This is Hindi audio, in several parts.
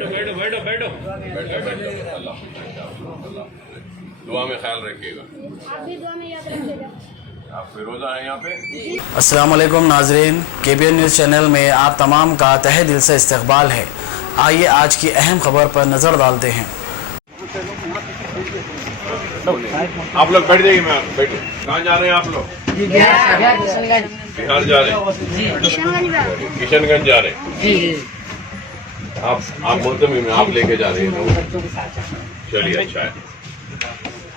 बैठो बैठो बैठो अल्लाह दुआ में ख्याल रखिएगा। आप भी दुआ में याद रखिएगा। आप फिरोजा हैं यहाँ पे। अस्सलाम वालेकुम नाजरीन, KBN न्यूज़ चैनल में आप तमाम का तहे दिल से इस्तकबाल है। आइए आज की अहम खबर पर नज़र डालते हैं। आप लोग बैठ जाइए, मैं बैठे। कहाँ जा रहे हैं आप लोग? बिहार जा रहे हैं, किशनगंज जा रहे हैं। आप मोहतमी में आप लेके जा रहे हैं। चलिए अच्छा है,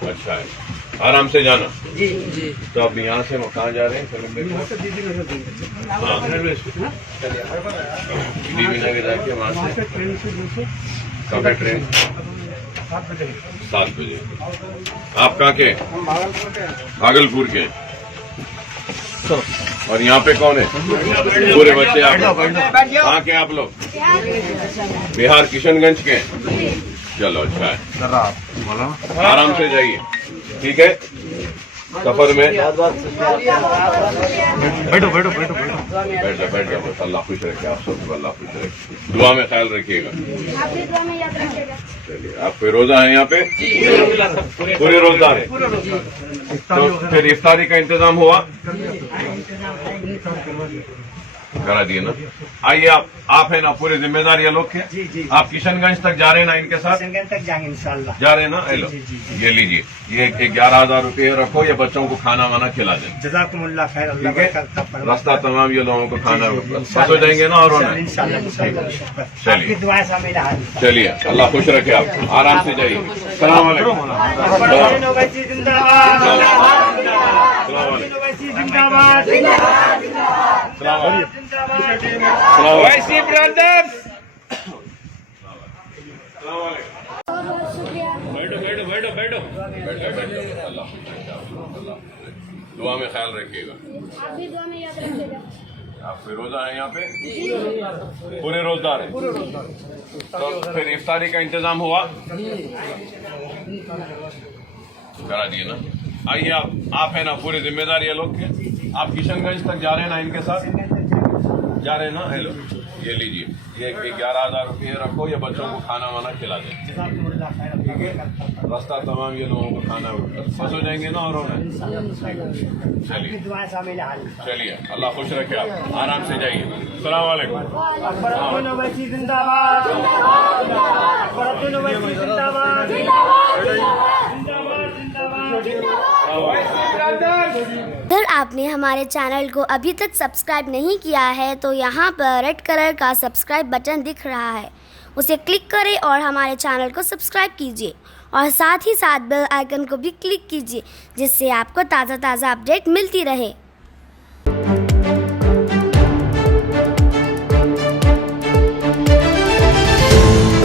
अच्छा है, आराम से जाना। तो अब यहाँ से कहाँ जा रहे हैं? हाँ, नगर जाके वहाँ से कब है ट्रेन? 7 बजे। आप कहाँ के? भागलपुर के। और यहाँ पे कौन है? पूरे बच्चे आप कहाँ के? आप लोग बिहार किशनगंज के। चलो अच्छा है, आराम से जाइए, ठीक है। सफर में बैठो बैठो बैठो बैठ जाओ। अल्लाह खुश रखे आप सबको, अल्लाह खुश रखे। दुआ में ख्याल रखिएगा। चलिए, आप फिरोजा हैं यहाँ पे? पूरे रोजदार है। तो फिर इफ्तारी का इंतजाम हुआ? करा दिए ना। आइए, आप है ना, पूरे जिम्मेदार ये लोग के। आप किशनगंज तक जा रहे हैं ना इनके साथ? किशनगंज तक जाएंगे इंशाल्लाह। जा रहे हैं ना? हेलो, ये लीजिए, ये 11,000 रुपये रखो, ये बच्चों को खाना वाना खिला दें। जज़ाकुमुल्लाह खैर। ठीक है, रास्ता तमाम ये लोगों को खाना बस हो जाएंगे ना। और इंशाल्लाह चलिए, दुआएं शामिल हैं। चलिए, अल्लाह खुश रखे आप, आराम से जाइए। सलाम वालेकुम। अकबरुद्दीन ओवैसी जिंदाबाद। ओवैसी जिंदाबाद। ओवैसी ब्रदर्स। बहुत शुक्रिया। बैठो बैठो बैठो बैठो अल्लाह दुआ में ख्याल रखिएगा। आप भी दुआ में याद रखिएगा। आप फिरोजा हैं यहाँ पे? पूरे रोजदार हैं। तो फिर इफ्तारी का इंतजाम हुआ? करा दिए ना। आइए, आप है ना, पूरे जिम्मेदार ये लोग के। आप किशनगंज तक जा रहे हैं ना इनके साथ? जा रहे हैं ना। हेलो, ये लीजिए, ये 11,000 रुपये रखो, ये बच्चों को खाना वाना खिला दें। ठीक है, रास्ता तमाम ये लोगों को खाना बस हो जाएंगे ना। और चलिए, दुआएं शामिल हैं। चलिए, अल्लाह खुश रखे आप, आराम से जाइए। सलाम वालेकुम। अकबरुद्दीन ओवैसी जिंदाबाद। अकबरुद्दीन ओवैसी जिंदाबाद। अगर आपने हमारे चैनल को अभी तक सब्सक्राइब नहीं किया है तो यहाँ पर रेड कलर का सब्सक्राइब बटन दिख रहा है, उसे क्लिक करें और हमारे चैनल को सब्सक्राइब कीजिए। और साथ ही साथ बेल आइकन को भी क्लिक कीजिए, जिससे आपको ताज़ा अपडेट मिलती रहे।